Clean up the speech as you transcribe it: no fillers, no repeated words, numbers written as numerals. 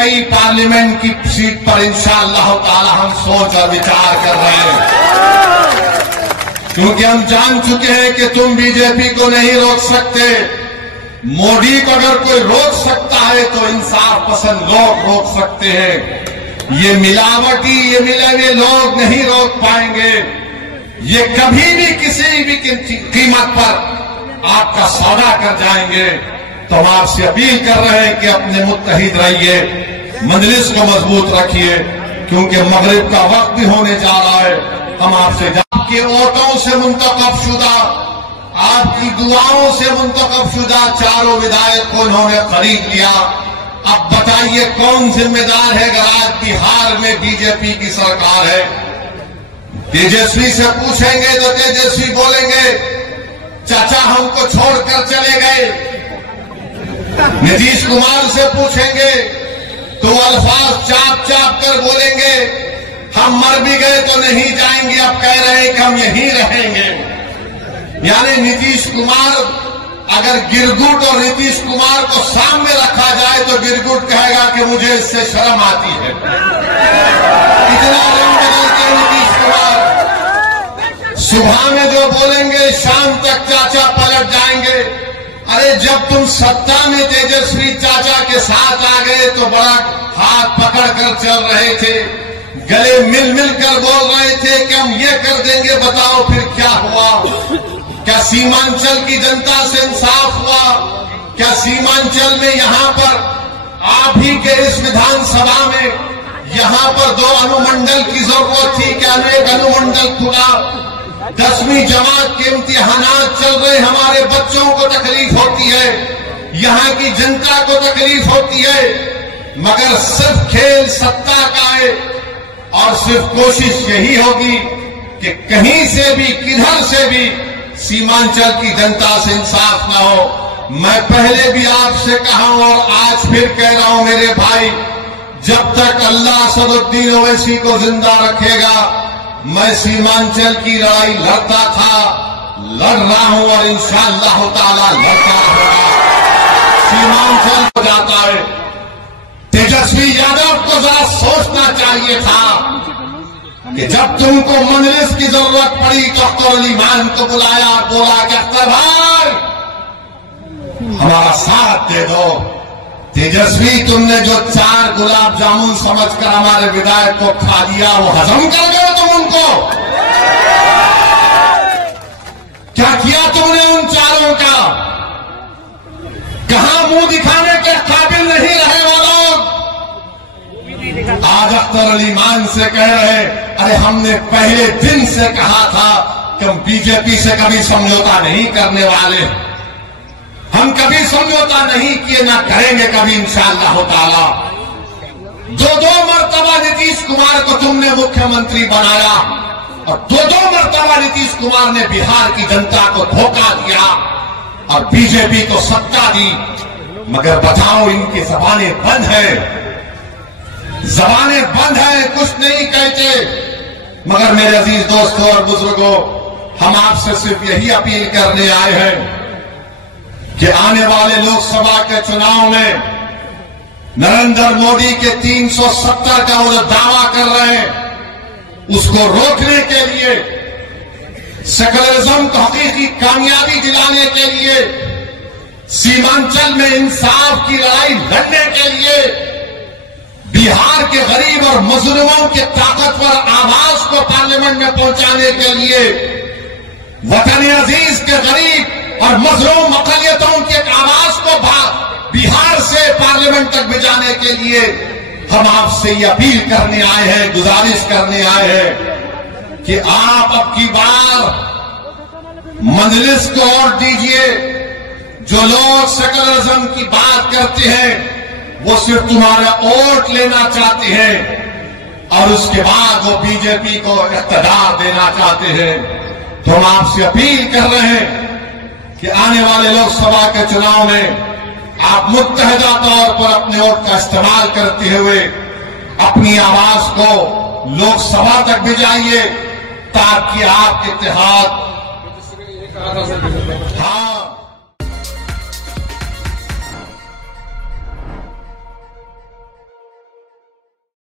कई पार्लियामेंट की सीट पर इंशाअल्लाह ताला हम सोच और विचार कर रहे हैं, क्योंकि हम जान चुके हैं कि तुम बीजेपी को नहीं रोक सकते। मोदी को अगर कोई रोक सकता है तो इंसाफ पसंद लोग रोक सकते हैं। ये मिलावटी, ये मिले हुए लोग नहीं रोक पाएंगे। ये कभी भी किसी भी कीमत पर आपका सौदा कर जाएंगे। तो हम आपसे अपील कर रहे हैं कि अपने मुत्तहिद रहिए, मजलिस को मजबूत रखिए, क्योंकि मगरिब का वक्त भी होने जा रहा है। हम आपसे आपके वोटों से मुंतखब शुदा, आपकी दुआओं से मुंतखब शुदा चारों विधायक को उन्होंने खरीद लिया। अब बताइए कौन जिम्मेदार है अगर आज बिहार में बीजेपी की सरकार है? तेजस्वी से पूछेंगे तो तेजस्वी बोलेंगे चाचा हमको छोड़कर चले गए। नीतीश कुमार से पूछेंगे तो अल्फाज चाप चाप कर बोलेंगे हम मर भी गए तो नहीं जाएंगे, अब कह रहे हैं कि हम यहीं रहेंगे। यानी नीतीश कुमार, अगर गिरगुट और नीतीश कुमार को सामने रखा जाए तो गिरगुट कहेगा कि मुझे इससे शर्म आती है। इतना रंग बदलते हैं नीतीश कुमार, सुबह में जो बोलेंगे शाम तक चाचा पलट जाएंगे। अरे जब तुम सत्ता में तेजस्वी चाचा के साथ आ गए तो बड़ा हाथ पकड़कर चल रहे थे, गले मिल मिल कर बोल रहे थे कि हम ये कर देंगे, बताओ फिर क्या हुआ? क्या सीमांचल की जनता से इंसाफ हुआ? क्या सीमांचल में यहाँ पर आप ही के इस विधानसभा में यहाँ पर 2 अनुमंडल की जरूरत थी, क्या एक अनुमंडल खुला? 10वीं जमात के इम्तिहानात चल रहे, हमारे बच्चों को तकलीफ होती है, यहाँ की जनता को तकलीफ होती है, मगर सिर्फ खेल सत्ता का है और सिर्फ कोशिश यही होगी कि कहीं से भी किधर से भी सीमांचल की जनता से इंसाफ न हो। मैं पहले भी आपसे कहा हूं और आज फिर कह रहा हूं मेरे भाई, जब तक अल्लाह असदुद्दीन ओवैसी को जिंदा रखेगा मैं सीमांचल की लड़ाई लड़ता था, लड़ रहा हूं और इंशाअल्लाह ताला लड़ता रहेगा। सीमांचल हो जाता है। तेजस्वी यादव को जरा सोचना चाहिए था कि जब तुमको मजलिस की जरूरत पड़ी तो अख्तर अली मान को बुलाया, बोला कि अख्तर भाई हमारा साथ दे दो। तेजस्वी तुमने जो 4 गुलाब जामुन समझकर हमारे विधायक को खा लिया, वो हजम कर गए तुम उनको? क्या किया तुमने उन 4 का? कहां मुंह दिखाने के काबिल नहीं रहे वो लोग? आज अख्तर अली मान से कह रहे अरे हमने पहले दिन से कहा था कि हम बीजेपी से कभी समझौता नहीं करने वाले, हम कभी समझौता नहीं किए, ना करेंगे कभी इंशाअल्लाह ताला। 2 मरतबा नीतीश कुमार को तुमने मुख्यमंत्री बनाया और 2 मरतबा नीतीश कुमार ने बिहार की जनता को धोखा दिया और बीजेपी को सत्ता दी। मगर बताओ इनकी जबानें बंद है, जबानें बंद है, कुछ नहीं कहते। मगर मेरे अजीज दोस्तों और बुजुर्गों, हम आपसे सिर्फ यही अपील करने आए हैं कि आने वाले लोकसभा के चुनाव में नरेंद्र मोदी के 370 का वो दावा कर रहे हैं, उसको रोकने के लिए, सेकुलरिज्म को हकीकी कामयाबी दिलाने के लिए, सीमांचल में इंसाफ की लड़ाई लड़ने के लिए, बिहार के गरीब और मजलूमों के ताकतवर आवाज को पार्लियामेंट में पहुंचाने के लिए, वतन अजीज के गरीब और मजलूम अकलियतों की आवाज को बिहार से पार्लियामेंट तक भिजाने के लिए हम आपसे ये अपील करने आए हैं, गुजारिश करने आए हैं कि आप अब की बार मजलिस को वोट दीजिए। जो लोग सेकुलरिज्म की बात करते हैं वो सिर्फ तुम्हारा वोट लेना चाहते हैं और उसके बाद वो बीजेपी को इक़्तिदार देना चाहते हैं। तो हम आपसे अपील कर रहे हैं कि आने वाले लोकसभा के चुनाव में आप मुत्तहिदा तौर पर अपने वोट का इस्तेमाल करते हुए अपनी आवाज को लोकसभा तक भिजाइए ताकि आपके इत्तेहाद